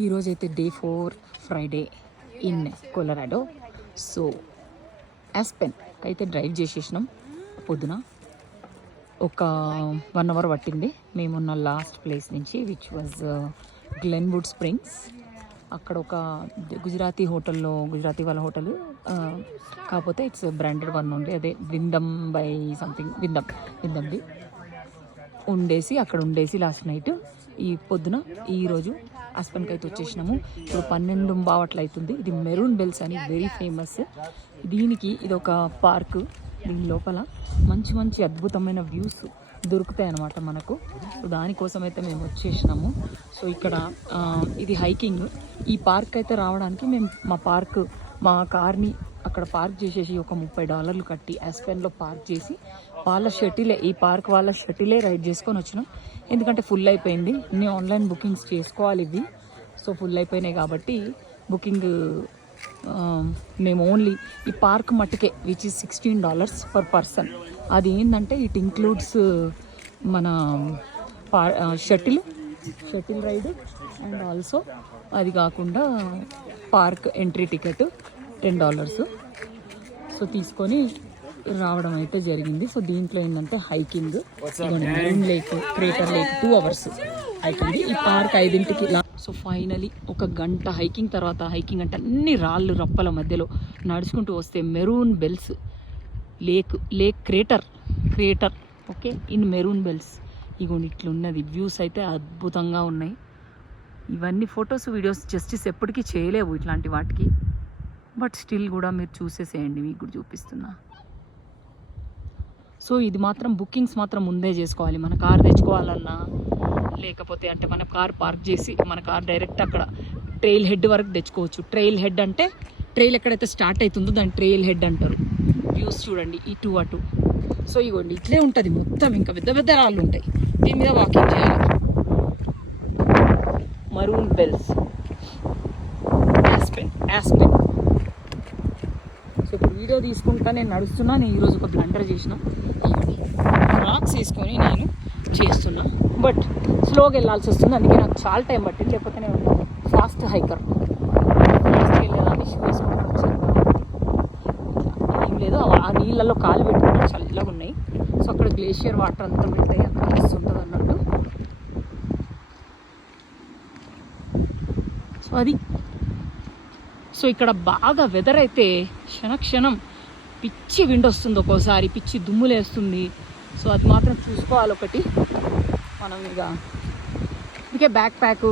ఈరోజైతే day 4 Friday in Colorado. So Aspen అయితే drive చేసేసినాం. పొద్దున ఒక 1 అవర్ పట్టింది మేమున్న లాస్ట్ ప్లేస్ నుంచి, విచ్ వాజ్ గ్లెన్వుడ్ స్ప్రింగ్స్. అక్కడ ఒక గుజరాతీ హోటల్లో, గుజరాతీ వాళ్ళ హోటల్, కాకపోతే ఇట్స్ బ్రాండెడ్ వన్ ఓన్లీ, అదే విందమ్ బై సంథింగ్, విందమ్ది ఉండేసి అక్కడ ఉండేసి లాస్ట్ నైట్ ఈ పొద్దున ఈరోజు ఆస్పెన్కి అయితే వచ్చేసినాము. ఇప్పుడు 12 అవుతుంది. ఇది మెరూన్ బెల్స్ అని వెరీ ఫేమస్. దీనికి ఇది ఒక పార్కు. దీని లోపల మంచి మంచి అద్భుతమైన వ్యూస్ దొరుకుతాయి అన్నమాట మనకు. దానికోసం అయితే మేము వచ్చేసినాము. సో ఇక్కడ ఇది హైకింగ్. ఈ పార్క్ అయితే రావడానికి మేము మా కార్ని అక్కడ పార్క్ చేసేసి ఒక $30 కట్టి ఆస్పెన్లో పార్క్ చేసి ఈ పార్క్ వాళ్ళ షటిలే రైడ్ చేసుకొని వచ్చినాం. ఎందుకంటే ఫుల్ అయిపోయింది. నేను ఆన్లైన్ బుకింగ్స్ చేసుకోవాలి ఇవి. సో ఫుల్ అయిపోయినాయి కాబట్టి బుకింగ్ మేము ఓన్లీ ఈ పార్క్ మట్టుకే, విచ్ ఈజ్ $16 పర్ పర్సన్. అది ఏంటంటే ఇట్ ఇంక్లూడ్స్ మన షటిల్ రైడ్ అండ్ ఆల్సో అది కాకుండా పార్క్ ఎంట్రీ టికెట్ $10. సో తీసుకొని రావడం అయితే జరిగింది. సో దీంట్లో ఏంటంటే hiking, maroon lake, crater lake 2 hours hiking. ఈ పార్క్ 5ంటికి. సో ఫైనలీ ఒక గంట హైకింగ్ తర్వాత, హైకింగ్ అంటే అన్ని రాళ్ళు రప్పల మధ్యలో నడుచుకుంటూ వస్తే Maroon Bells Lake Crater okay in Maroon Bells. ఇగోండి ఇట్లున్నది. వ్యూస్ అయితే అద్భుతంగా ఉన్నాయి. ఇవన్నీ ఫొటోస్ వీడియోస్ జస్టిస్ ఎప్పటికీ చేయలేవు ఇట్లాంటి వాటికి, బట్ స్టిల్ కూడా మీరు చూసేసేయండి, మీకు కూడా చూపిస్తున్నా. సో ఇది మాత్రం బుకింగ్స్ మాత్రం ముందే చేసుకోవాలి. మన కార్ తెచ్చుకోవాలన్నా, లేకపోతే అంటే మన కార్ పార్క్ చేసి మన కార్ డైరెక్ట్ అక్కడ ట్రైల్ హెడ్ వరకు తెచ్చుకోవచ్చు. ట్రైల్ హెడ్ అంటే ట్రైల్ ఎక్కడైతే స్టార్ట్ అవుతుందో దాన్ని ట్రైల్ హెడ్ అంటారు. వ్యూస్ చూడండి ఇటు అటు. సో ఇగోండి ఇట్లే ఉంటుంది మొత్తం. ఇంకా పెద్ద పెద్ద రాళ్ళు ఉంటాయి. దీని మీద వాకింగ్ చేయాలి. Maroon Bells Aspen. సో ఇప్పుడు వీడియో తీసుకుంటా నేను నడుస్తున్నా. నేను ఈరోజు ఒక బ్లండర్ చేసిన. రాక్స్ వేసుకొని నేను చేస్తున్నా, బట్ స్లోగా వెళ్ళాల్సి వస్తుంది. అందుకే నాకు చాలా టైం పట్టింది. లేకపోతే నేను ఫాస్ట్ హైకర్, ఫాస్ట్గా వెళ్ళేదాన్ని. షూ వేసుకుంటూ వచ్చాను. ఏం లేదు, ఆ నీళ్ళల్లో కాలు పెట్టుకుంటే చల్లగా ఉన్నాయి. సో అక్కడ గ్లేషియర్ వాటర్ అంతా పెట్టాయి, అక్కడ వస్తుంటుంది అన్నట్టు. సో అది. సో ఇక్కడ బాగా వెదర్ అయితే క్షణక్షణం పిచ్చి విండ్ వస్తుంది, ఒక్కోసారి పిచ్చి దుమ్ములేస్తుంది. సో అది మాత్రం చూసుకోవాలి ఒకటి మనం. ఇక ఇంకే బ్యాక్ ప్యాక్